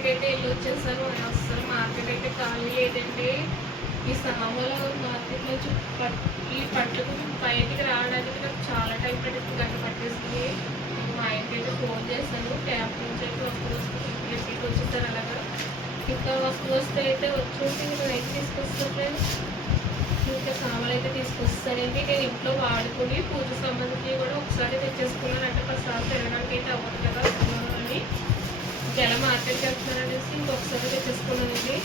మార్కెట్కి అయితే వెళ్ళి వచ్చేసాను. అసలు మార్కెట్ అయితే ఖాళీ లేదండి. ఈ సామాన్లు మార్కెట్లో ఈ పట్టుకు బయటికి రావడానికి నాకు చాలా టైం పట్టింది, గంట పట్టేసింది. మా ఆయనకి అయితే ఫోన్ చేశాను, క్యాబ్ నుంచి అయితే ఇంటికి వచ్చేసాను. అలాగా ఇంకా వస్తే అయితే వచ్చేసి నేను అయితే తీసుకొస్తాను. ఇంకా సామాన్లు అయితే తీసుకొస్తానండి. నేను ఇంట్లో వాడుకుని పూజ సంబంధించి కూడా ఒకసారి తెచ్చేసుకున్నాను. అంటే 10 సార్లు తినడానికి అయితే అవ్వదు కదా అని ఎలా మార్కెట్కి వెళ్తున్నాను అనేసి ఇంకొకసారి తెచ్చేసుకున్నానండి.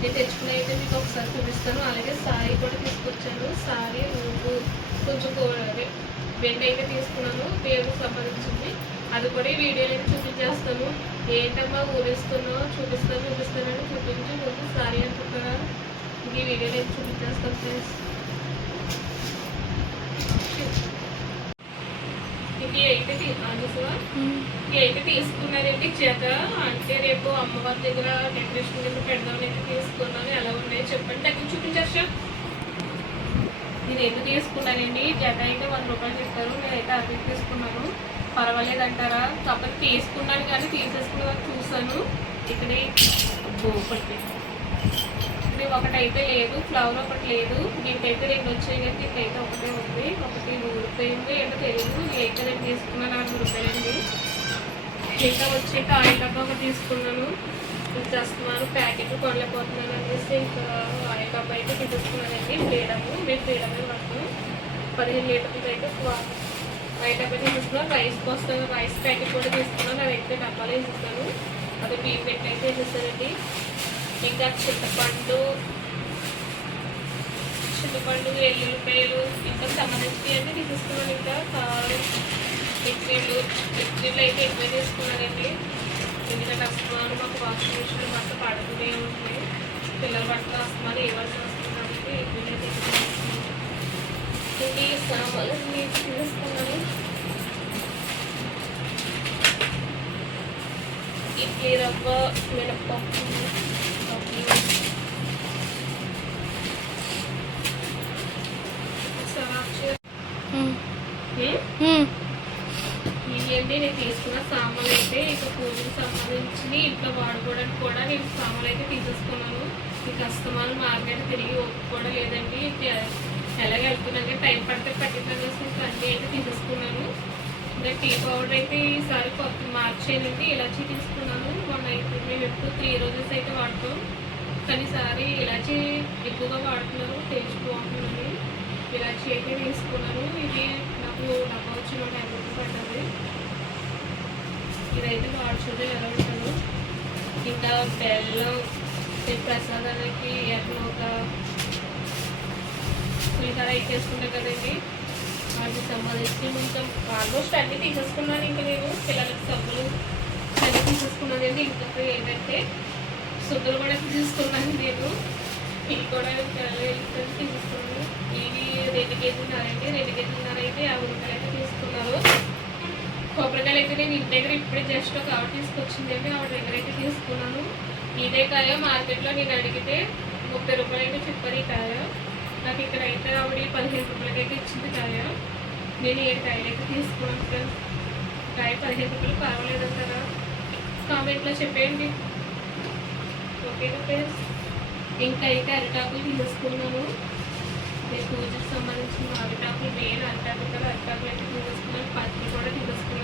నేను తెచ్చుకుని అయితే మీకు ఒకసారి చూపిస్తాను. అలాగే సారీ కూడా తీసుకొచ్చాను. సారీ కొంచెం వెండి అయితే తీసుకున్నాను, దేవుడికి సంబంధించింది. అది కూడా ఈ వీడియోలో అయితే చూపించేస్తాను. ఏంటమ్మా ఊరేస్తున్నావు, చూపిస్తానని చూపించి ముందు సారీ అంటున్నారా, ఈ వీడియోలో అయితే చూపించేస్తాను ఫ్రెండ్స్. ఇది అయితే తీసుకున్నారండి చేత. అంటే రేపు అమ్మవారి దగ్గర డెకరేషన్ దగ్గర పెడదామని అయితే తీసుకున్నాను. ఎలా ఉన్నాయో చెప్పండి, దగ్గర చూపించా. నేనైతే తీసుకున్నానండి. జత అయితే 100 రూపాయలు చెప్పారు, నేనైతే అది తీసుకున్నాను. పర్వాలేదంటారా, కాకపోతే తీసుకున్నాను కానీ తీసేసుకున్నాను చూసాను. ఇక్కడే ఒకటైతే లేదు, ఫ్లవర్ ఒకటి లేదు. దీనికైతే 2 వచ్చాయి కానీ దీనికైతే ఒకటే ఉంది. ఒకటి ఊరిపోయింది ఏంటో తెలియదు. అయితే నేను తీసుకున్నాను 60 రూపాయలండి. ఇంకా వచ్చి ఆయిల్ డబ్బా ఒకటి తీసుకున్నాను. చేస్తున్నాను, ప్యాకెట్లు కొనలేకపోతున్నాను అనేసి ఇంకా ఆయిల్ డబ్బా అయితే తీసుకున్నానండి. మీరు ఫ్రీడమే పడతాను. 15 లీటర్లు అయితే ఆయిల్ డబ్బా తీసుకున్నాను. రైస్ వస్తాను, రైస్ ప్యాకెట్ కూడా తీసుకున్నాను. అదైతే డబ్బాలో వేసేస్తాను. అది బియ్యం పెట్టి అయితే వేసేస్తానండి. ఇంకా చింతపండు, ఎల్లుల్లిపాయలు ఇంకా సంబంధించి అన్నీ తీసుకున్నాను. ఇంకా కారం, మిక్సీలు అయితే ఎక్కువ తీసుకున్నానండి. ఎందుకంటే అస్తమానం మాకు వాషింగ్ మిషన్ మాత్రం పడుతూనే ఉంటుంది. పిల్లల బట్టలు అస్తమానం వేయవలసి వస్తుంది కాబట్టి ఎక్కువనే తీసుకున్నాను. ఇంక ఈ సామాన్లు తీసుకున్నాను. ఇడ్లీ రవ్వ, మినప్పప్పు, ఇవండి నేను తీసుకున్న సామాన్లు అయితే. ఇక పూజకు సంబంధించి ఇంట్లో వాడుకోవడానికి కూడా నేను సామాన్లు అయితే తీసేసుకున్నాను. ఈ కస్టమర్లు మార్కెట్ తిరిగి ఒప్పుకోవడం లేదండి. ఎలాగ వెళ్తున్నాక టైం పడితే పట్టిందని అన్నీ అయితే తీసేసుకున్నాను. ఇంకా టీ పౌడర్ అయితే ఈసారి కొత్త మార్చేయండి. ఇలాచీ తీసుకున్నాను. మొన్న అయితే మేము ఎప్పుడు 3 రోజెస్ అయితే వాడతాం, కానీ ఈసారి ఇలాచీ ఎక్కువగా వాడుతున్నారు, టేస్ట్ బాగుంటుందని ఇలాచీ అయితే తీసుకున్నాను. ఇది నాకు డబ్బా వచ్చి 150 రూపాయలు పడ్డది. ఇదైతే వాడుచుంటే ఎలా ఉంటాను. ఇంకా బెల్లం, ప్రసాదానికి ఎర్రనూక, పులిహోర అయితే వేసుకుంటాం కదండి, వాటికి సంబంధించి కొంచెం ఆల్మోస్ట్ అన్నీ తీసేసుకున్నాను. ఇంకా నేను పిల్లలకి సబ్బులు అన్నీ తీసేసుకున్నానండి. ఇంకా ఏంటంటే సుద్దలు కూడా తీసేసుకున్నాను నేను. ఇది కూడా తీసుకున్నాను. ఇది 2 కేజీలున్నారండి. 2 కేజీలున్నర అయితే 50 రూపాయలు అయితే తీసుకున్నారు. కొబ్బరికాయలు అయితే నేను ఇంటి దగ్గర ఇప్పుడే జస్ట్ ఒక ఆవిడ తీసుకొచ్చిందండి, ఆవిడ దగ్గర అయితే తీసుకున్నాను. ఇదే కాయ మార్కెట్లో నేను అడిగితే 30 రూపాయలు అయితే చెప్పారు ఈ కాయ. నాకు ఇక్కడ అయితే ఆవిడ 15 రూపాయలకి అయితే ఇచ్చింది కాయ. నేను 7 కాయలు అయితే తీసుకున్నాను ఫ్రెండ్స్. కాయ 15 రూపాయలు పర్వాలేదంటారా, కామెంట్లో చెప్పేయండి. ఓకేనా ఫ్రెండ్స్. ఇంకా అయితే అరిటాకులు తీసుకున్నాను. నేను పూజకు సంబంధించిన అరిటాకులు మెయిన్ అరిటాకులు కదా, అరిటాకులు అయితే తీసేసుకున్నాను. పత్తి కూడా తీసుకున్నాను.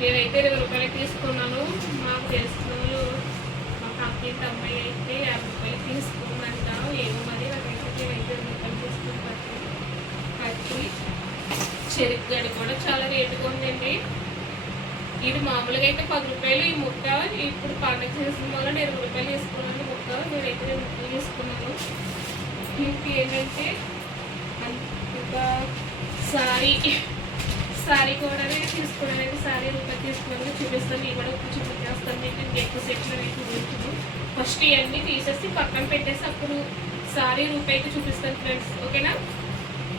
నేనైతే 20 రూపాయలు తీసుకున్నాను. మాకు తెలిసిన వాళ్ళు మా కంప్లీట్ అమ్మాయి అయితే 50 రూపాయలు తీసుకున్నాక ఏమో మరి నాకైతే నేనైతే 20 రూపాయలు తీసుకున్నాను. పత్తి చెరుకు గడి కూడా చాలా రేటుగా ఉందండి. ఇది మామూలుగా అయితే 10 రూపాయలు ఈ ముక్క. ఇప్పుడు పండుగ చేసిన వల్ల 20 రూపాయలు తీసుకున్నాను ముక్క. నేనైతే 20 రూపాయలు తీసుకున్నాను. ఇంకేంటంటే ఇంకా సారీ కూడా తీసుకున్నానండి. సారీ రూపాయలు తీసుకున్నాను, చూపిస్తాను. ఇవి కూడా చూపించేస్తాను. మీకు ఎక్కువ సెట్లు అయితే చూపించను. ఫస్ట్ ఇవన్నీ తీసేసి పక్కన పెట్టేసి అప్పుడు సారీ రూపాయికి చూపిస్తాను ఫ్రెండ్స్. ఓకేనా.